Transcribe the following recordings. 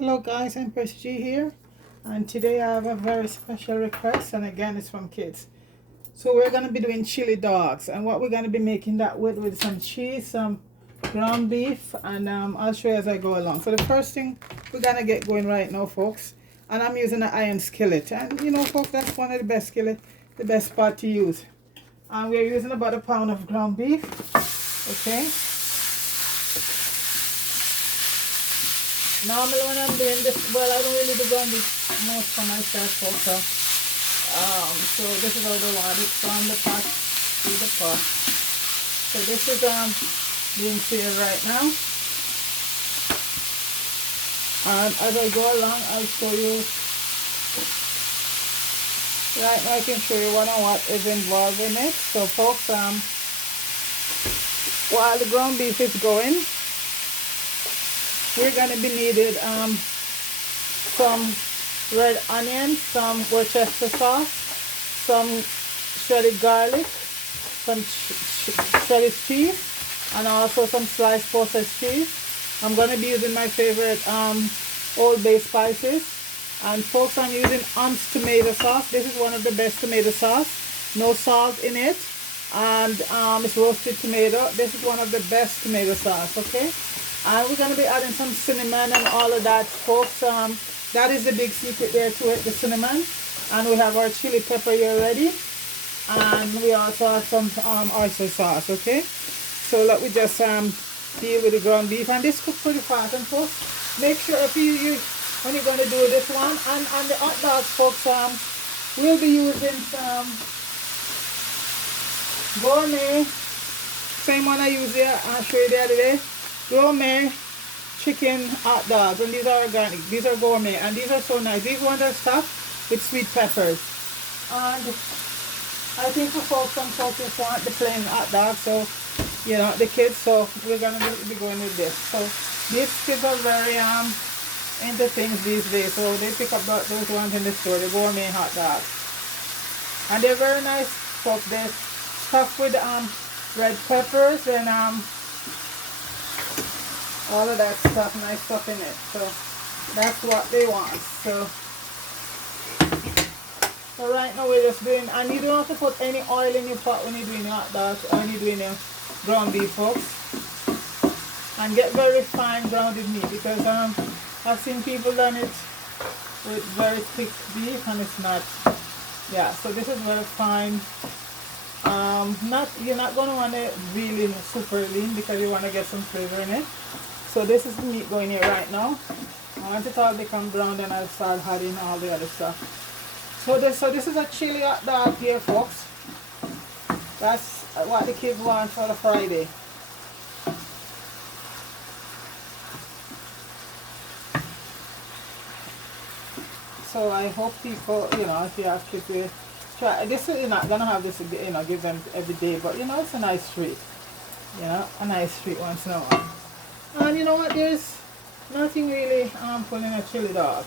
Hello guys, I'm Press G here, and today I have a very special request, and again it's from kids. So we're going to be doing chili dogs, and what we're going to be making that with some cheese, some ground beef, and I'll show you as I go along. So the first thing we're going to get going right now, folks, and I'm using an iron skillet, and you know folks, that's one of the best skillet, the best spot to use. And we're using about a pound of ground beef, okay. Normally when I'm doing this, well, I don't really do ground beef most for myself also. So this is how they want it, from the pot to the pot. So this is being seared right now. And as I go along, I'll show you. Right now I can show you what and what is involved in it. So folks, while the ground beef is going, we're going to be needed some red onion, some Worcester sauce, some shredded garlic, some shredded cheese, and also some sliced processed cheese. I'm going to be using my favorite Old Bay spices. And folks, I'm using tomato sauce. This is one of the best tomato sauce. No salt in it, and it's roasted tomato. This is one of the best tomato sauce, okay? And we're going to be adding some cinnamon and all of that, folks. That is the big secret there to it, the cinnamon. And we have our chili pepper here ready. And we also have some oyster sauce, okay? So let me just deal with the ground beef. And this cooks pretty fast. And folks, make sure if you when you're going to do this one, and the hot dogs, folks, we'll be using some gourmet, same one I used there, I'll show you the other day, gourmet chicken hot dogs, and these are organic, these are gourmet, and these are so nice. These ones are stuffed with sweet peppers, and I think for folks, some folks just want the plain hot dog, so, you know, the kids, so we're going to be going with this. So these kids are very into things these days, so they pick up those ones in the store, the gourmet hot dogs, and they're very nice folks. They're stuffed with red peppers and all of that stuff, nice stuff in it, so that's what they want. So right now we're just doing, and you don't have to put any oil in your pot when you're doing your hot dogs or when you're doing your ground beef, folks, and get very fine grounded meat, because I've seen people done it with very thick beef and it's not, yeah, so this is very fine. You're not going to want it really super lean because you want to get some flavor in it. So this is the meat going here right now. I want it all become brown, and I'll start adding all the other stuff. So this is a chili hot dog here, folks. That's what the kids want for the Friday. So I hope people, you know, if you have kids, try this. You're not gonna have this, you know, give them every day, but you know, it's a nice treat. You know, a nice treat once in a while. And you know what? There's nothing really pulling a chili dog.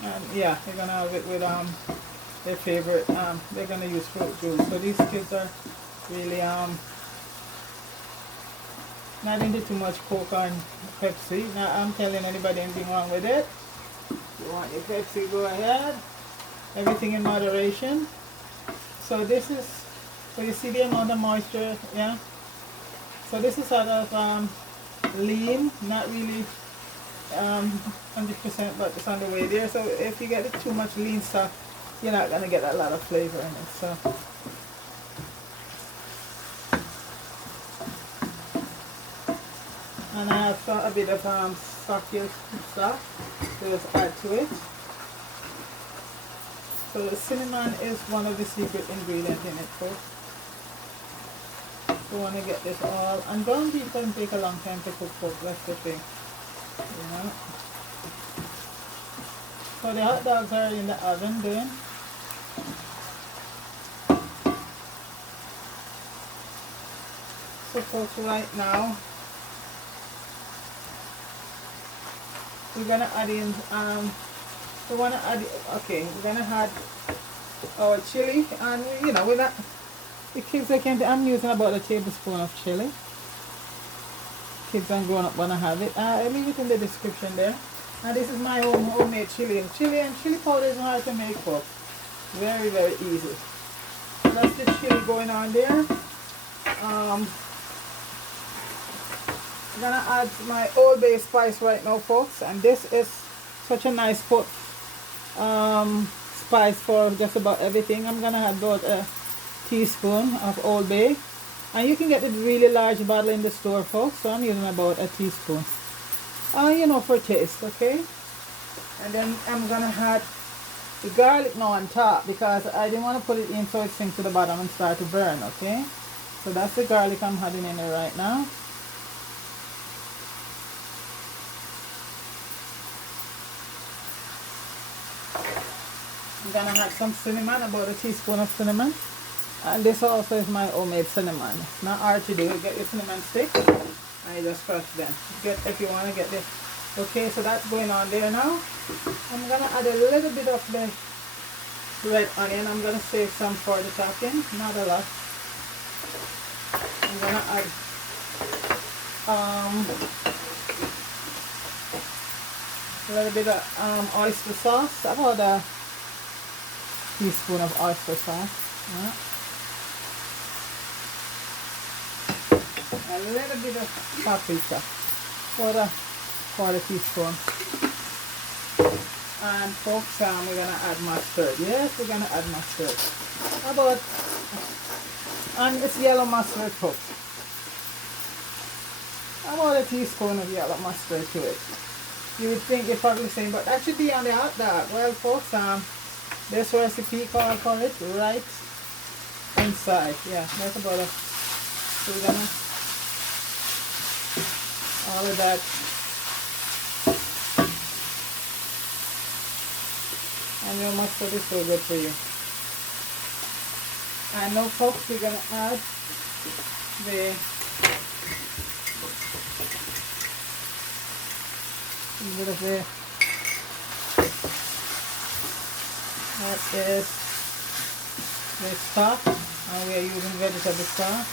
And yeah, they're gonna have it with their favorite. They're gonna use fruit juice. So these kids are really not into too much Coke and Pepsi. Now I'm telling anybody anything wrong with it. You want your Pepsi, go ahead. Everything in moderation. So this is, so you see the amount of moisture, yeah? So this is sort of lean, not really 100%, but it's on the way there. So if you get too much lean stuff, you're not going to get a lot of flavor in it. So and I have a bit of stock here stuff to just add to it. So the cinnamon is one of the secret ingredients in it, folks. So want to get this all, and ground beef can take a long time to cook, folks. That's the thing, you know. So the hot dogs are in the oven doing. So folks, right now we're gonna add in we wanna add, okay, we're gonna add our chili, and you know, we're not, the kids, I'm using about a tablespoon of chili. kids and grown up wanna have it. I leave it in the description there. And this is my homemade chili. And chili powder is hard to make up. Very, very easy. So that's the chili going on there. I'm gonna add my Old Bay spice right now, folks, and this is such a nice spice for just about everything. I'm gonna add about a teaspoon of Old Bay, and you can get a really large bottle in the store, folks, so I'm using about a teaspoon, you know, for taste. Okay, and then I'm gonna add the garlic now on top because I didn't want to put it in so it sinks to the bottom and start to burn. Okay, so that's the garlic I'm adding in there right now. I'm gonna add some cinnamon, about a teaspoon of cinnamon. And this also is my homemade cinnamon. It's not hard to do. You get your cinnamon stick and you just crush them. If you want to get this. Okay, so that's going on there now. I'm gonna add a little bit of the red onion. I'm gonna save some for the topping, not a lot. I'm gonna add a little bit of oyster sauce, about a teaspoon of oyster sauce. Yeah. A little bit of paprika, about a quarter teaspoon. And folks, we're gonna add mustard. Yes, we're gonna add mustard. And it's yellow mustard, folks. About a teaspoon of yellow mustard to it. You would think you're probably saying, but that should be on the hot dog. Well, folks, this recipe called for it right inside. Yeah, that's about it. So we're gonna all of that. And your mustard is so good for you. And now, folks, we're gonna add the bit of the that is the stock, and we are using vegetable stock.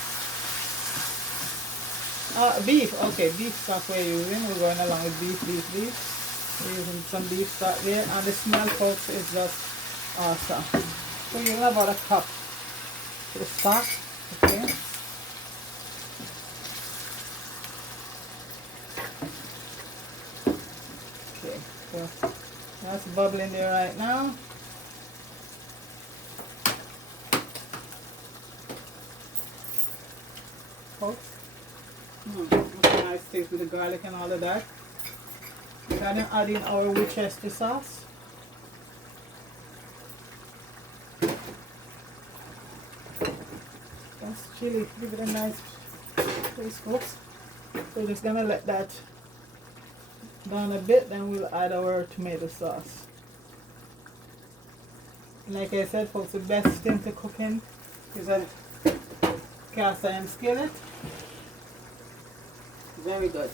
Beef, okay, beef stock we're using. We're going along with beef. We're using some beef stock there, and the smell, folks, is just awesome. So you're using about a cup of the stock, okay. Okay, so that's bubbling there right now. Folks, okay, nice taste with the garlic and all of that. We're gonna add in our Worcestershire sauce. That's chili, give it a nice taste, folks. So we're just gonna let that down a bit, then we'll add our tomato sauce. Like I said, folks, the best thing to cook in is a cast iron skillet. Very good.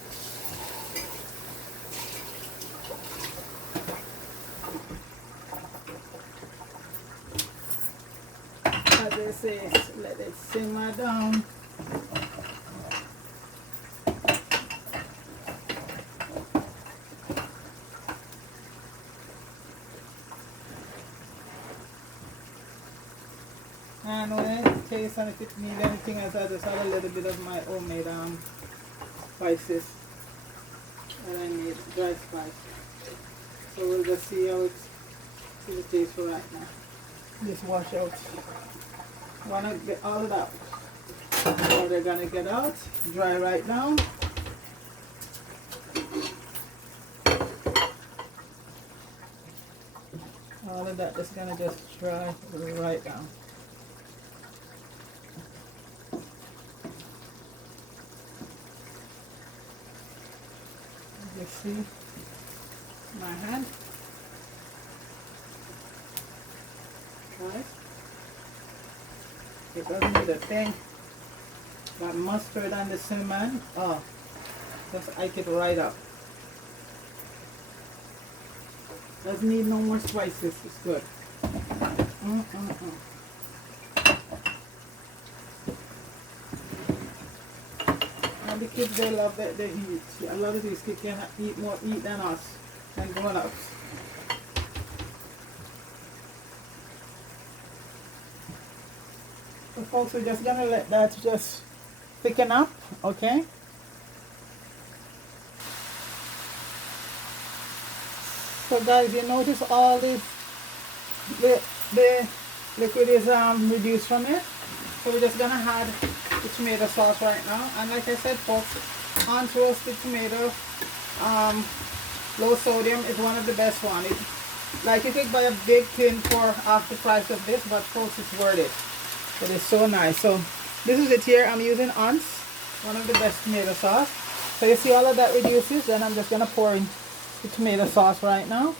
As they say, let it simmer down. And when it tastes and if it needs anything else, I just add a little bit of my homemade spices that I made, dry spice. So we'll just see how it tastes for right now. Just wash out. Wanna get all of that. So they're gonna get out, dry right now. All of that is gonna just dry right down. You see my hand, right? It doesn't need a thing. That mustard and the cinnamon, just hike it right up. Doesn't need no more spices. It's good. And the kids, they love that they eat. A lot of these kids can eat more eat than us and grown-ups. So folks, we're just gonna let that just thicken up, okay? So guys, you notice all the liquid is reduced from it. So we're just gonna add the tomato sauce right now. And like I said, folks, unroasted tomato, low sodium is one of the best one. Like you could buy a big tin for half the price of this, but folks, it's worth it. It is so nice. So this is it here. I'm using Once, one of the best tomato sauce. So you see all of that reduces. Then I'm just gonna pour in the tomato sauce right now.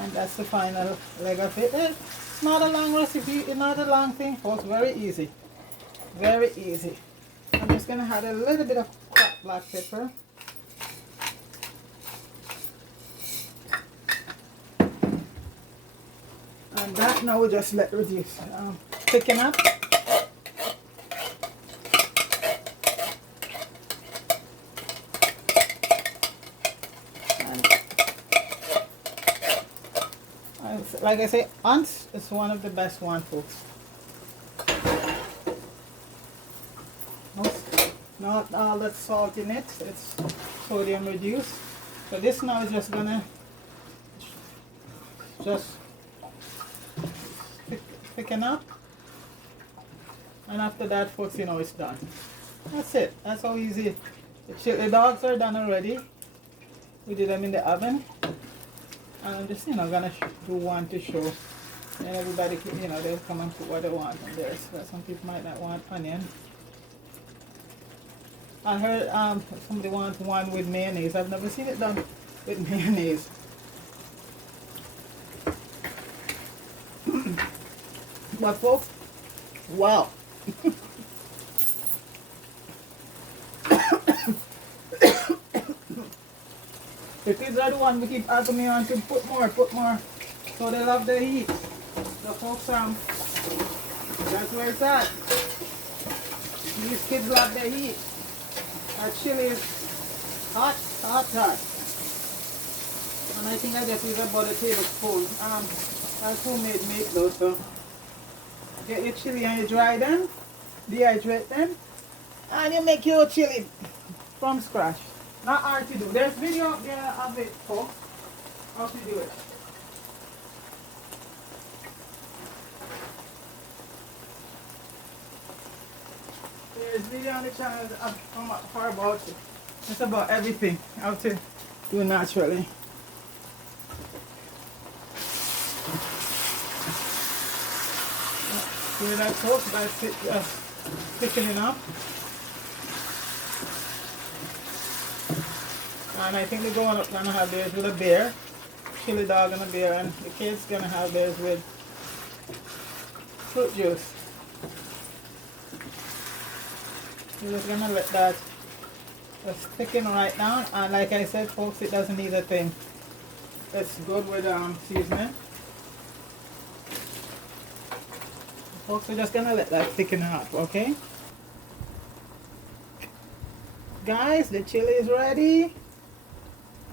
And that's the final leg of it. It's not a long recipe, it's not a long thing, folks. Very easy. Very easy. I'm just gonna add a little bit of cracked black pepper. And that now we just let reduce. Thicken up. Like I say, Once is one of the best one, folks. Not all that salt in it, it's sodium reduced. So this now is just gonna just thicken up. And after that, folks, you know it's done. That's it. That's how easy. The chili dogs are done already. We did them in the oven. And I'm just, gonna do one to show. And everybody, they'll come and put what they want on there. So some people might not want onion. I heard somebody wants one with mayonnaise. I've never seen it done with mayonnaise. But folks, wow. The kids are the one who keep asking me on to put more. So they love the heat. The folks, that's where it's at. These kids love the heat. Our chili is hot. And I think I just use about a tablespoon. That's homemade meat though, so get your chili and you dry them, dehydrate them, and you make your chili from scratch. Not hard to do. There's video up there of it, folks, how to do it. There's video on the channel for about it. It's about everything, how to do naturally. See that, folks? That's it, just thickening up. And I think the grown up gonna have theirs with a bear, chili dog and a bear, and the kids gonna have theirs with fruit juice. We're just gonna let that just thicken right now. And like I said, folks, it doesn't need a thing. It's good with seasoning. Folks, we're just gonna let that thicken up, okay? Guys, the chili is ready.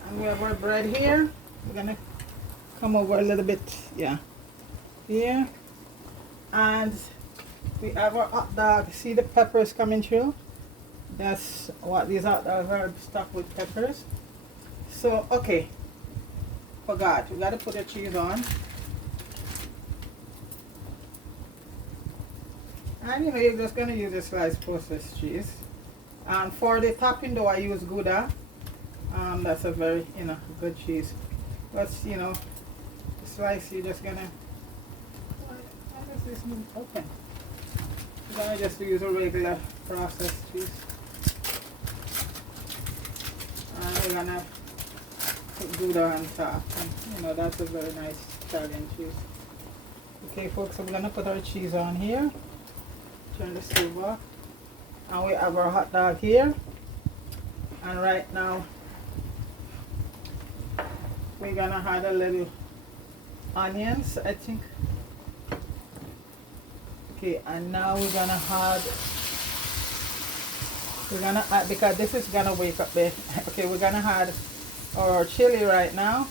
And we have our bread here. We're gonna come over a little bit, yeah, here. And we have our hot dog. See the peppers coming through? That's what these hot dogs are, stuffed with peppers. So, okay. Forgot, we gotta put the cheese on. And you're just gonna use a sliced processed cheese. And for the topping though, I use Gouda. That's a very, good cheese. But, the slice, you're just gonna, how does this move open? You're gonna just use a regular processed cheese. And we're gonna put Gouda on top. And, that's a very nice Italian cheese. Okay, folks, so we're gonna put our cheese on here. Turn the stove off. And we have our hot dog here. And right now, we're gonna add a little onions, I think. Okay, and now we're gonna add We're gonna add, because this is gonna wake up the, okay, we're gonna add our chili right now.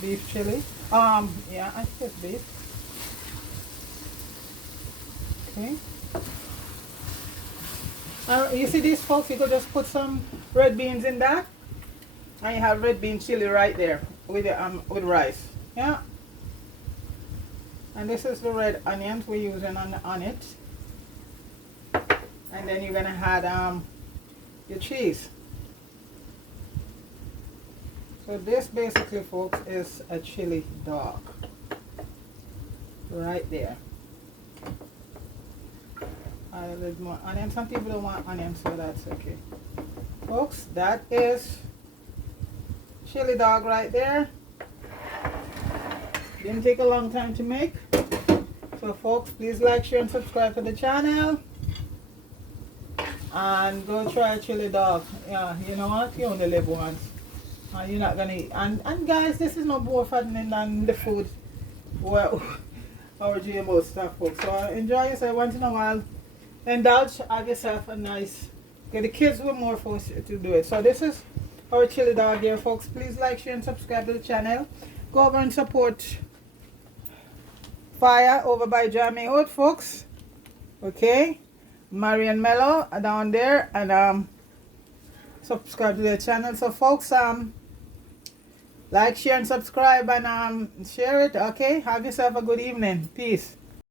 Beef chili. Yeah, I think it's beef. Okay. You see these folks, you could just put some red beans in that. And you have red bean chili right there with rice. Yeah. And this is the red onions we're using on it. And then you're gonna add your cheese. So this basically, folks, is a chili dog. Right there. Add a little more onion. Some people don't want onion, so that's okay. Folks, that is chili dog right there. Didn't take a long time to make. So folks, please like, share and subscribe to the channel. And go try chili dog. Yeah, you know what? You only live once. And you're not gonna eat. And guys, this is no more fattening than the food. Well, our GMO stuff, folks. So enjoy yourself once in a while. Indulge, have yourself a nice. Okay, the kids were more forced to do it. So this is our chili dog here, folks. Please like, share and subscribe to the channel. Go over and support Fire over by Jamie Hood, folks. Okay, Marian Mello down there, and subscribe to their channel. So folks, like, share and subscribe, and share it. Okay, have yourself a good evening. Peace.